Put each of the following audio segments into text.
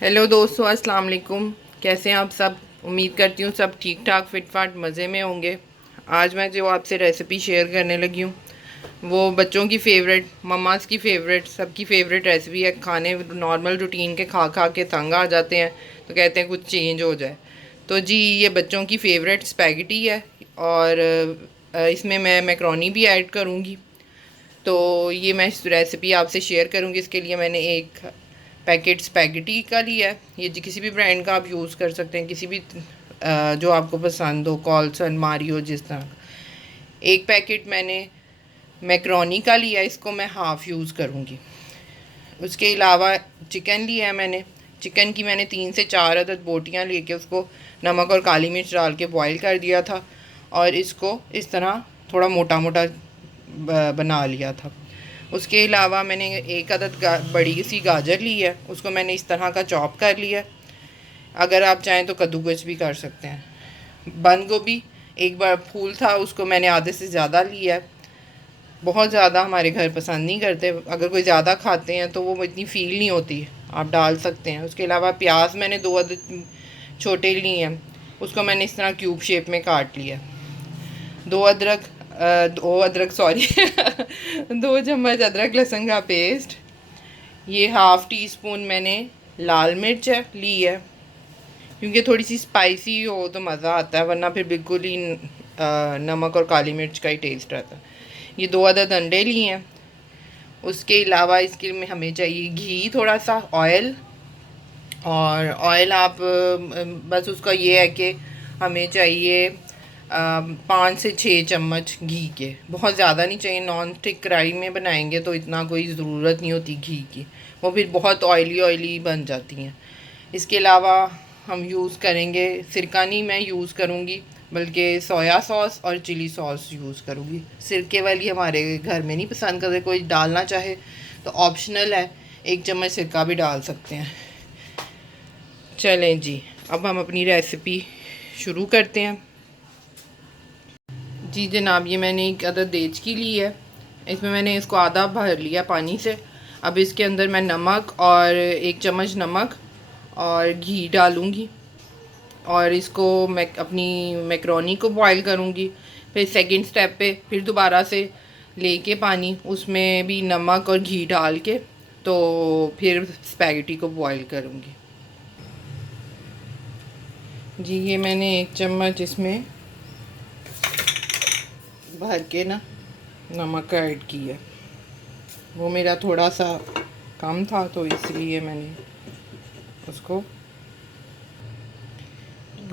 Hello दोस्तों, अस्सलाम वालेकुम। कैसे हैं आप सब? उम्मीद करती हूँ सब ठीक ठाक फिट फाट मज़े में होंगे। आज मैं जो आपसे रेसिपी शेयर करने लगी हूँ वो बच्चों की फ़ेवरेट, मम्मास की फ़ेवरेट, सबकी फ़ेवरेट रेसिपी है। खाने नॉर्मल रूटीन के खा खा के तंग आ जाते हैं तो कहते हैं कुछ चेंज हो जाए। तो जी, ये बच्चों की फ़ेवरेट स्पैगेटी है और इसमें मैं मैक्रोनी भी ऐड करूँगी। तो ये मैं इस रेसिपी आपसे शेयर करूँगी। इसके लिए मैंने एक पैकेट स्पैगेटी का लिया है। ये किसी भी ब्रांड का आप यूज़ कर सकते हैं, किसी भी जो आपको पसंद हो, कॉल्सन, मारियो, जिस तरह। एक पैकेट मैंने मैक्रोनी का लिया, इसको मैं हाफ़ यूज़ करूँगी। उसके अलावा चिकन लिया है मैंने। चिकन की मैंने 3 से 4 अदद बोटियाँ लेके उसको नमक और काली मिर्च डाल के बॉईल कर दिया था और इसको इस तरह थोड़ा मोटा मोटा बना लिया था। उसके अलावा मैंने एक अदद बड़ी सी गाजर ली है, उसको मैंने इस तरह का चॉप कर लिया। अगर आप चाहें तो कद्दूकस भी कर सकते हैं। बंद गोभी एक बार फूल था, उसको मैंने आधे से ज़्यादा लिया है। बहुत ज़्यादा हमारे घर पसंद नहीं करते, अगर कोई ज़्यादा खाते हैं तो वो इतनी फ़ील नहीं होती, आप डाल सकते हैं। उसके अलावा प्याज मैंने 2 अदद छोटे लिए हैं, उसको मैंने इस तरह क्यूब शेप में काट लिया। 2 अदरक सॉरी 2 चम्मच अदरक लहसुन का पेस्ट। ये हाफ़ टी स्पून मैंने लाल मिर्च ली है, क्योंकि थोड़ी सी स्पाइसी हो तो मज़ा आता है, वरना फिर बिल्कुल ही नमक और काली मिर्च का ही टेस्ट रहता है। ये 2 अदद अंडे लिए हैं। उसके अलावा इसके में हमें चाहिए घी, थोड़ा सा ऑयल। और ऑयल आप बस उसका ये है कि हमें चाहिए 5 से 6 चम्मच घी के, बहुत ज़्यादा नहीं चाहिए। नॉन स्टिक कढ़ाई में बनाएंगे तो इतना कोई ज़रूरत नहीं होती घी की, वो फिर बहुत ऑयली ऑयली बन जाती हैं। इसके अलावा हम यूज़ करेंगे, सिरका नहीं मैं यूज़ करूँगी, बल्कि सोया सॉस और चिली सॉस यूज़ करूँगी। सिरके वाली हमारे घर में नहीं पसंद करते, कोई डालना चाहे तो ऑप्शनल है, 1 चम्मच सिरका भी डाल सकते हैं। चलें जी, अब हम अपनी रेसिपी शुरू करते हैं। जी जनाब, ये मैंने एक अदद देचकी ली है, इसमें मैंने इसको आधा भर लिया पानी से। अब इसके अंदर मैं नमक और 1 चम्मच नमक और घी डालूँगी और इसको मैं अपनी मैक्रोनी को बॉईल करूँगी। फिर सेकंड स्टेप पे फिर दोबारा से लेके पानी, उसमें भी नमक और घी डाल के तो फिर स्पैगेटी को बॉईल करूँगी। जी, ये मैंने 1 चम्मच इसमें भर के ना नमक ऐड किया, वो मेरा थोड़ा सा कम था तो इसलिए मैंने उसको,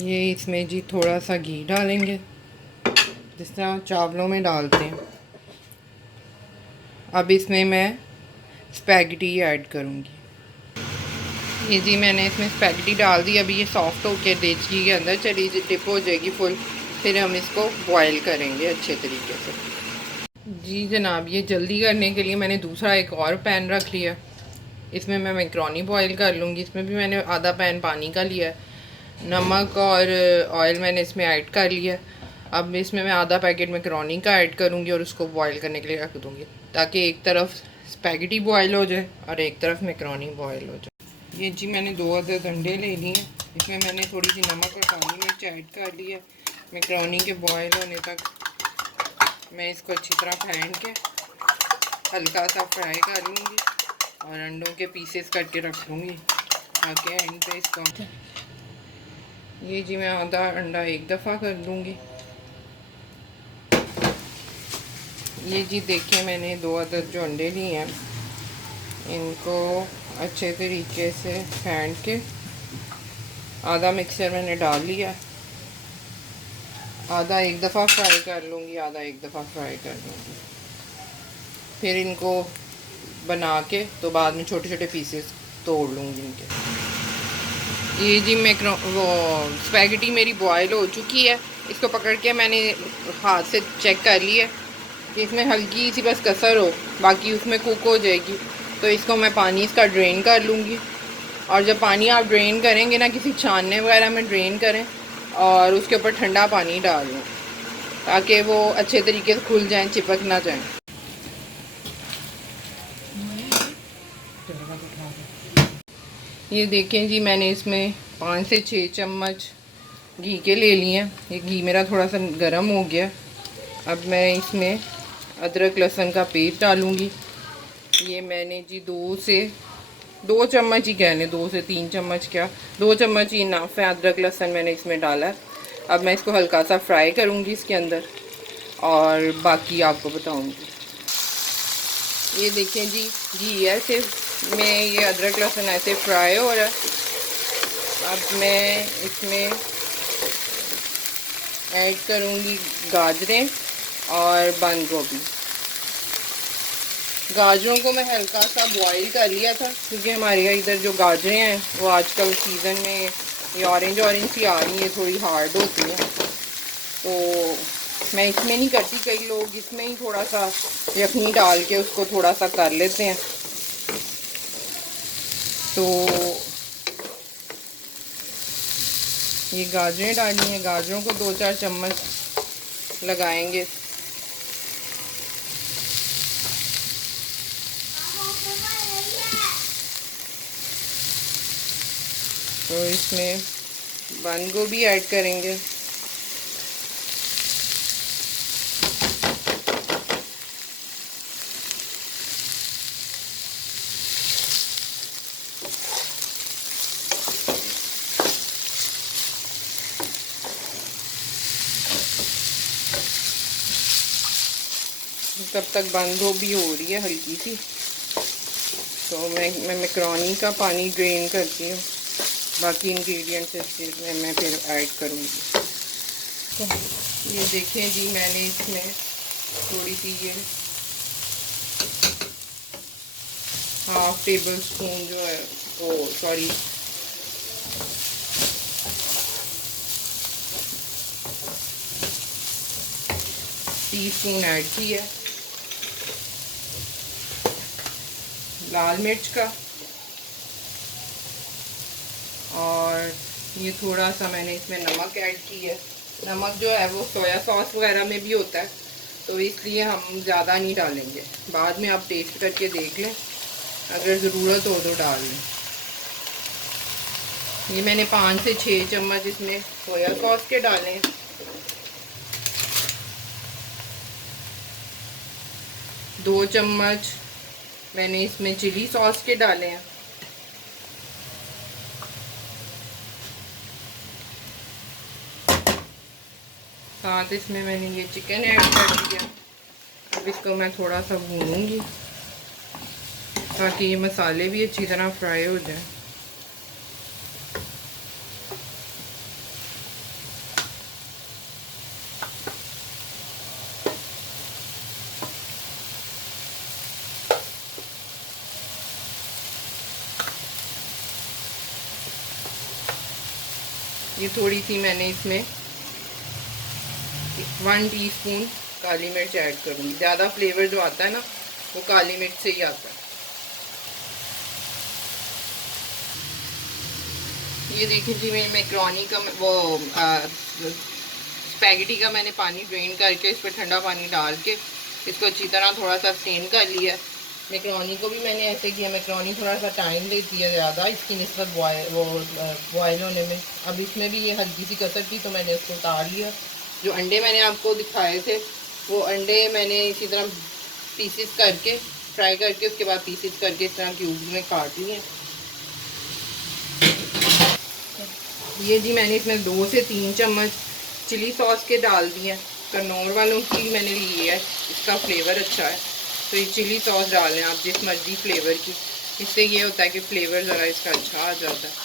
ये इसमें जी थोड़ा सा घी डालेंगे जिस तरह चावलों में डालते हैं। अब इसमें मैं स्पैगेटी ऐड करूँगी। ये जी मैंने इसमें स्पैगेटी डाल दी। अभी ये सॉफ्ट होके देचकी के अंदर चली डिप हो जाएगी फुल, फिर हम इसको बॉईल करेंगे अच्छे तरीके से। जी जनाब, ये जल्दी करने के लिए मैंने दूसरा एक और पैन रख लिया, इसमें मैं मैक्रोनी बॉईल कर लूँगी। इसमें भी मैंने आधा पैन पानी का लिया है, नमक और ऑयल मैंने इसमें ऐड कर लिया। अब इसमें मैं आधा पैकेट मैक्रोनी का ऐड करूँगी और उसको बॉईल करने के लिए रख दूँगी, ताकि एक तरफ स्पैगेटी बॉईल हो जाए और एक तरफ मैक्रोनी बॉईल हो जाए। ये जी मैंने 2 अदद अंडे ले लिए, इसमें मैंने थोड़ी सी नमक और काली मिर्च ऐड कर ली है। मैक्रोनी के बॉईल होने तक मैं इसको अच्छी तरह फेंट के हल्का सा फ्राई कर लूँगी और अंडों के पीसेस करके रख लूँगी ताकि एंड पे इसको, ये जी मैं आधा अंडा एक दफ़ा कर दूँगी। ये जी देखिए, मैंने 2 अदद जो अंडे लिए हैं इनको अच्छे तरीके से फेंट के आधा मिक्सर मैंने डाल लिया, आधा एक दफ़ा फ्राई कर लूँगी, आधा एक दफ़ा फ्राई कर लूँगी। फिर इनको बना के तो बाद में छोटे छोटे पीसेस तोड़ लूँगी इनके। ये जी वो स्पैगेटी मेरी बॉयल हो चुकी है, इसको पकड़ के मैंने हाथ से चेक कर लिया कि इसमें हल्की सी बस कसर हो, बाकी उसमें कुक हो जाएगी। तो इसको मैं पानी इसका ड्रेन कर लूँगी, और जब पानी आप ड्रेन करेंगे ना, किसी छानने वगैरह में ड्रेन करें और उसके ऊपर ठंडा पानी डाल लें ताकि वो अच्छे तरीके से खुल जाएं, चिपक ना जाएं। ये देखें जी, मैंने इसमें 5 से 6 चम्मच घी के ले लिए हैं। ये घी मेरा थोड़ा सा गर्म हो गया। अब मैं इसमें अदरक लहसुन का पेस्ट डालूँगी। ये मैंने जी 2 चम्मच ही कह लें, 2 से 3 चम्मच, क्या 2 चम्मच ही इनफ है। अदरक लहसुन मैंने इसमें डाला है। अब मैं इसको हल्का सा फ्राई करूँगी इसके अंदर और बाकी आपको बताऊँगी। ये देखें जी, घी ऐसे में ये अदरक लहसुन ऐसे फ्राई हो रहा है। अब मैं इसमें ऐड करूँगी गाजरें और बंद गोभी। गाजरों को मैं हल्का सा बॉईल कर लिया था क्योंकि हमारे यहाँ इधर जो गाजरें हैं वो आजकल सीज़न में ये ऑरेंज ऑरेंज सी आ रही है, थोड़ी हार्ड होती हैं। तो मैं इसमें नहीं करती, कई लोग इसमें ही थोड़ा सा यखनी डाल के उसको थोड़ा सा कर लेते हैं। तो ये गाजरें डालनी है, गाजरों को 2-4 चम्मच लगाएंगे। तो इसमें बंद गोभी ऐड करेंगे। तब तक बंद गोभी हो रही है हल्की सी, तो मैं मैकरोनी का पानी ड्रेन करती हूँ। बाकी इंग्रेडिएंट्स इसमें मैं फिर ऐड करूँगी। तो ये देखें जी, मैंने इसमें थोड़ी सी ये 1/2 टेबल स्पून जो है वो सॉरी टीस्पून ऐड की है लाल मिर्च का। और ये थोड़ा सा मैंने इसमें नमक ऐड की है। नमक जो है वो सोया सॉस वगैरह में भी होता है, तो इसलिए हम ज़्यादा नहीं डालेंगे। बाद में आप टेस्ट करके देख लें, अगर ज़रूरत हो तो डाल लें। ये मैंने 5 से 6 चम्मच इसमें सोया सॉस के डाले हैं। दो चम्मच मैंने इसमें चिली सॉस के डाले हैं। साथ इसमें मैंने ये चिकन ऐड कर दिया। अब इसको मैं थोड़ा सा भूनूंगी ताकि ये मसाले भी अच्छी तरह फ्राई हो जाए। ये थोड़ी सी मैंने इसमें 1 टीस्पून काली मिर्च ऐड करूँगी। ज़्यादा फ्लेवर जो आता है ना वो काली मिर्च से ही आता है। ये देखिए जी, मैं मैकरोनी का वो स्पैगेटी का मैंने पानी ड्रेन करके इस पर ठंडा पानी डाल के इसको अच्छी तरह थोड़ा सा स्टेन कर लिया। मैकरोनी को भी मैंने ऐसे किया। मैकरोनी थोड़ा सा टाइम लेती है ज़्यादा इसकी निस्बत बॉयल होने में। अब इसमें भी ये हल्की सी कसर थी तो मैंने उसको उतार लिया। जो अंडे मैंने आपको दिखाए थे वो अंडे मैंने इसी तरह पीसेस करके फ्राई करके उसके बाद पीसेस करके इस तरह क्यूब्स में काट लिए। ये जी मैंने इसमें 2 से 3 चम्मच चिली सॉस के डाल दिए हैं। कन्नौर वालों की मैंने ली है, इसका फ्लेवर अच्छा है तो ये चिली सॉस डाल लें आप जिस मर्जी फ्लेवर की। इससे ये होता है कि फ्लेवर ज़रा इसका अच्छा आ जाता है।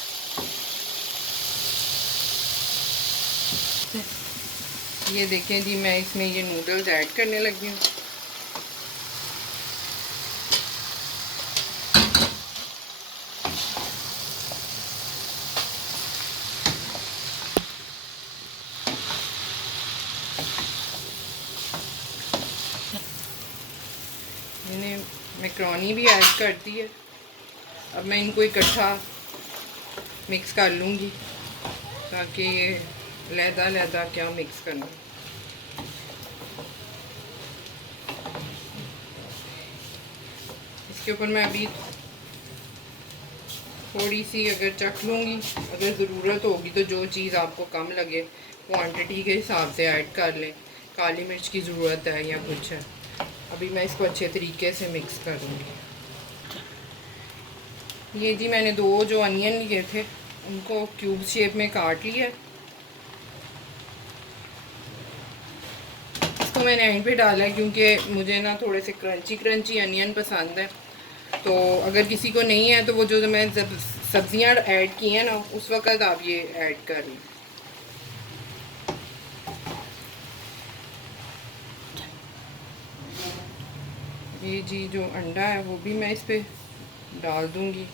ये देखें जी, मैं इसमें ये नूडल्स ऐड करने लगी हूँ। मैंने मैकरोनी भी ऐड कर दी है। अब मैं इनको इकट्ठा मिक्स कर लूँगी ताकि ये लहदा क्या मिक्स करना। इसके ऊपर मैं अभी थोड़ी सी अगर चख लूँगी, अगर ज़रूरत होगी तो जो चीज़ आपको कम लगे क्वांटिटी के हिसाब से ऐड कर लें। काली मिर्च की ज़रूरत है या कुछ है। अभी मैं इसको अच्छे तरीके से मिक्स करूँगी। ये जी मैंने 2 जो अनियन लिए थे उनको क्यूब शेप में काट लिया। इसको मैंने एंड पे डाला है क्योंकि मुझे ना थोड़े से क्रंची क्रंची अनियन पसंद है। तो अगर किसी को नहीं है तो वो जो मैं जब सब्जियां ऐड की हैं ना उस वक़्त आप ये ऐड कर लें। ये जी जो अंडा है वो भी मैं इस पर डाल दूँगी।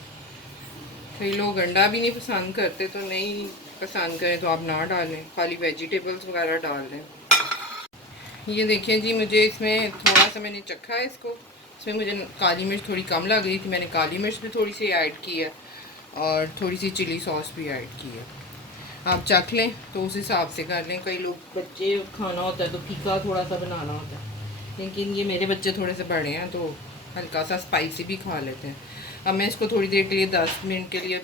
कई लोग अंडा भी नहीं पसंद करते, तो नहीं पसंद करें तो आप ना डालें, खाली वेजिटेबल्स वगैरह डाल लें। ये देखिए जी, मुझे इसमें थोड़ा सा मैंने चखा है इसको, इसमें मुझे काली मिर्च थोड़ी कम लग रही थी, मैंने काली मिर्च भी थोड़ी सी ऐड की है और थोड़ी सी चिली सॉस भी ऐड की है। आप चख लें तो उस हिसाब से कर लें। कई लोग बच्चे खाना होता है तो फीका थोड़ा सा बनाना होता है, लेकिन ये मेरे बच्चे थोड़े से बड़े हैं तो हल्का सा स्पाइसी भी खा लेते हैं। अब मैं इसको थोड़ी देर के लिए 10 मिनट के लिए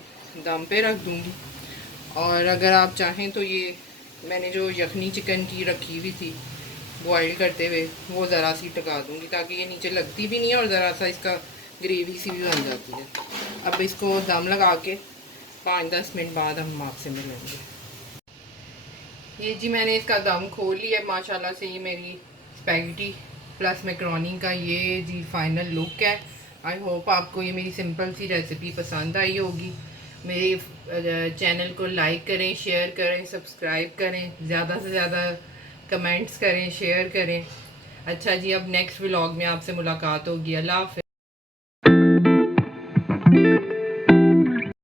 दम पे रख दूँगी। और अगर आप चाहें तो ये मैंने जो यखनी चिकन की रखी हुई थी बॉईल करते हुए वो ज़रा सी टका दूँगी ताकि ये नीचे लगती भी नहीं है और ज़रा सा इसका ग्रेवी सी भी बन जाती है। अब इसको दम लगा के 5-10 मिनट बाद हम आपसे मिलेंगे। ये जी मैंने इसका दम खोल लिया माशाल्लाह से। ये मेरी स्पैगेटी प्लस मैकरोनी का ये जी फाइनल लुक है। आई होप आपको ये मेरी सिंपल सी रेसिपी पसंद आई होगी। मेरे चैनल को लाइक करें, शेयर करें, सब्सक्राइब करें, ज़्यादा से ज़्यादा कमेंट्स करें, शेयर करें। अच्छा जी, अब नेक्स्ट व्लॉग में आपसे मुलाकात होगी। अल्लाह हाफ़िज़।